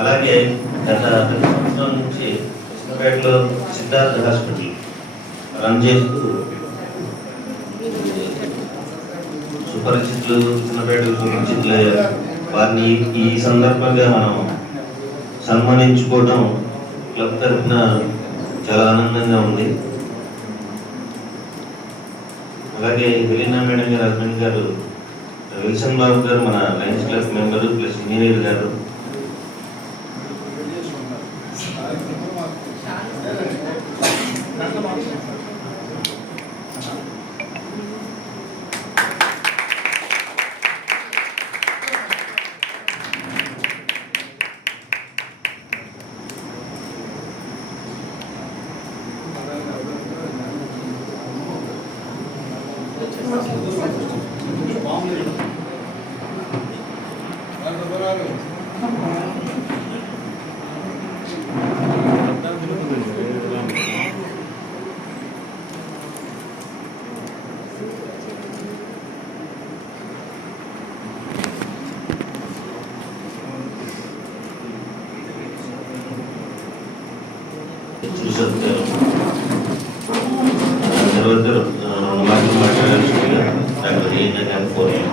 అలాగే గత 10 సంవత్సరాల నుంచి కృష్ణపేటలో సిద్ధార్థ హాస్పిటల్ రన్ చేస్తూ సుపరిచితులు కృష్ణపేటకు సుపరిచితులు అయ్యారు. వారిని ఈ సందర్భంగా మనం సన్మానించుకోవడం క్లబ్ తరఫున చాలా ఆనందంగా ఉంది. అలాగే హెలీనా మేడం గారు హస్బెండ్ గారు విల్సన్ బాబు గారు మన Lions club member plus engineer గారు, చూసారు మాట్లాడాల్సిందిగా డాక్టర్ ఏఎన్ఏ గారు కోరారు.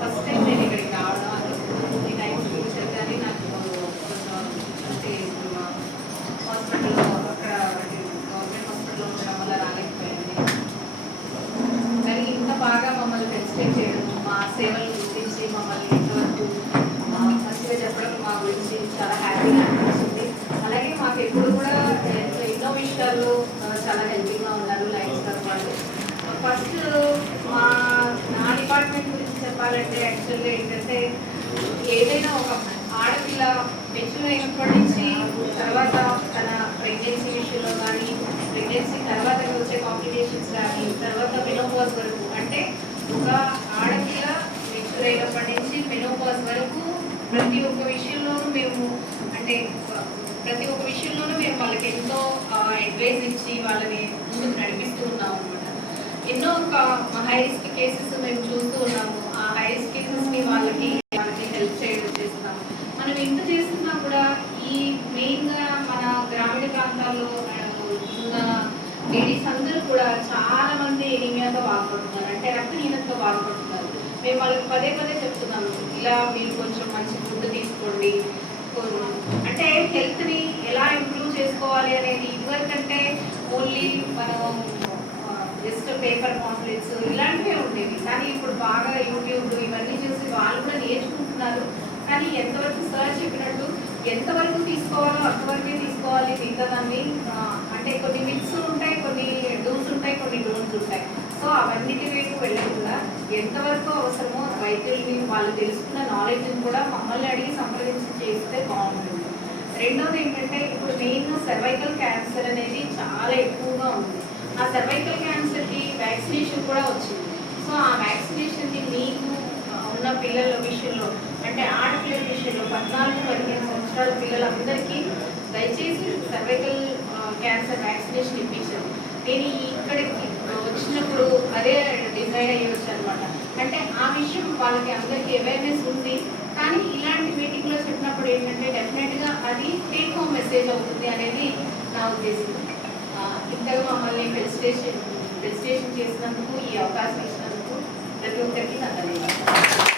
ఫస్ట్ టైం నేను ఇక్కడికి రావడం, ఈ టైం ఫ్యూచర్ కానీ నాకు అంటే హాస్పిటల్లో అక్కడ గవర్నమెంట్ హాస్పిటల్లో ఉండడం వల్ల రాలేకపోయింది. కానీ ఇంత బాగా మమ్మల్ని ఫెసిలిటేట్ చేయడం, మా సేవలు గురించి మమ్మల్ని ఇంతవరకు మంచిగా చెప్పడం మా గురించి చాలా హ్యాపీగా అనిపిస్తుంది. అలాగే మాకు ఎప్పుడు కూడా ఎన్నో విషయాల్లో చాలా హెల్పింగ్గా ఉన్నారు లైన్స్ తో పాటు. ఫస్ట్ నా డిపార్ట్మెంట్ గురించి చెప్పాలంటే యాక్చువల్గా ఏంటంటే ఏదైనా ఒక ఆడపిల్ల మెచ్యూర్ అయినప్పటి నుంచి తర్వాత తన ప్రెగ్నెన్సీ విషయంలో కానీ ప్రెగ్నెన్సీ తర్వాత వచ్చే కాంప్లికేషన్స్ కానీ తర్వాత మెనోపాజ్ వరకు, అంటే ఒక ఆడపిల్ల మెచ్యూర్ అయినప్పటి నుంచి మెనోపాజ్ వరకు ప్రతి ఒక్క విషయంలోనూ మేము వాళ్ళకి ఎంతో అడ్వైజ్ ఇచ్చి వాళ్ళని ముందుకు నడిపిస్తూ ఉన్నాము అనమాట. ఎన్నో హై రిస్క్ కేసెస్ మేము చూస్తూ ఉన్నాము. ఆ హై రిస్క్ కేసెస్ని వాళ్ళకి హెల్ప్ చేయడం చేస్తున్నాము. మనం ఎంత చేస్తున్నా కూడా ఈ మెయిన్గా మన గ్రామీణ ప్రాంతాల్లో ఉన్న లేడీస్ అందరూ కూడా చాలా మంది ఎనీమియాతో బాధపడుతున్నారు, అంటే రక్తహీనతతో బాధపడుతున్నారు. మేము వాళ్ళకి పదే పదే చెప్తున్నాము, ఇలా మీరు కొంచెం మంచి ఫుడ్ తీసుకోండి, అంటే హెల్త్ని ఎలా ఇంప్రూవ్ చేసుకోవాలి అనేది. ఇదివరకంటే ఓన్లీ మనం జస్ట్ పేపర్ కాంప్లెక్స్ ఇలాంటివే ఉండేవి, కానీ ఇప్పుడు బాగా యూట్యూబ్ ఇవన్నీ చూసి వాళ్ళు కూడా నేర్చుకుంటున్నారు. కానీ ఎంతవరకు సార్ చెప్పినట్టు ఎంతవరకు తీసుకోవాలో అంతవరకే తీసుకోవాలి. మిగతాదాన్ని అంటే కొన్ని మిత్స్ ఉంటాయి, కొన్ని డూస్ ఉంటాయి, కొన్ని డోన్స్ ఉంటాయి. సో అవన్నిటి వైపు వెళ్ళకుండా ఎంతవరకు అవసరమో వైద్యుల్ని వాళ్ళు తెలుసుకున్న నాలెడ్జ్ని కూడా మమ్మల్ని అడిగి సంప్రదించి చేస్తే బాగుంటుంది. రెండోది ఏంటంటే ఇప్పుడు మెయిన్ సర్వైకల్ క్యాన్సర్ అనేది చాలా ఎక్కువగా ఉంది. ఆ సర్వైకల్ క్యాన్సర్కి వ్యాక్సినేషన్ కూడా వచ్చింది. సో ఆ వ్యాక్సినేషన్ని మీకు ఉన్న పిల్లల విషయంలో, అంటే ఆడపిల్లల విషయంలో 14-15 సంవత్సరాల పిల్లలందరికీ దయచేసి సర్వైకల్ క్యాన్సర్ వ్యాక్సినేషన్ ఇప్పించారు. నేను ఇక్కడికి వచ్చినప్పుడు అదే డిసైడ్ అయ్యొచ్చు అనమాట. అంటే ఆ విషయం వాళ్ళకి అందరికీ అవేర్నెస్ ఉంది, కానీ ఇలాంటి మీటింగ్లో చెప్పినప్పుడు ఏంటంటే డెఫినెట్గా అది టేక్ హోమ్ మెసేజ్ అవుతుంది అనేది నా ఉద్దేశం. ఇంతగా మమ్మల్ని ఫెలిసిటేషన్ చేసినందుకు, ఈ అవకాశం ఇచ్చినందుకు ప్రతి ఒక్కరికి నా ధన్యవాదాలు.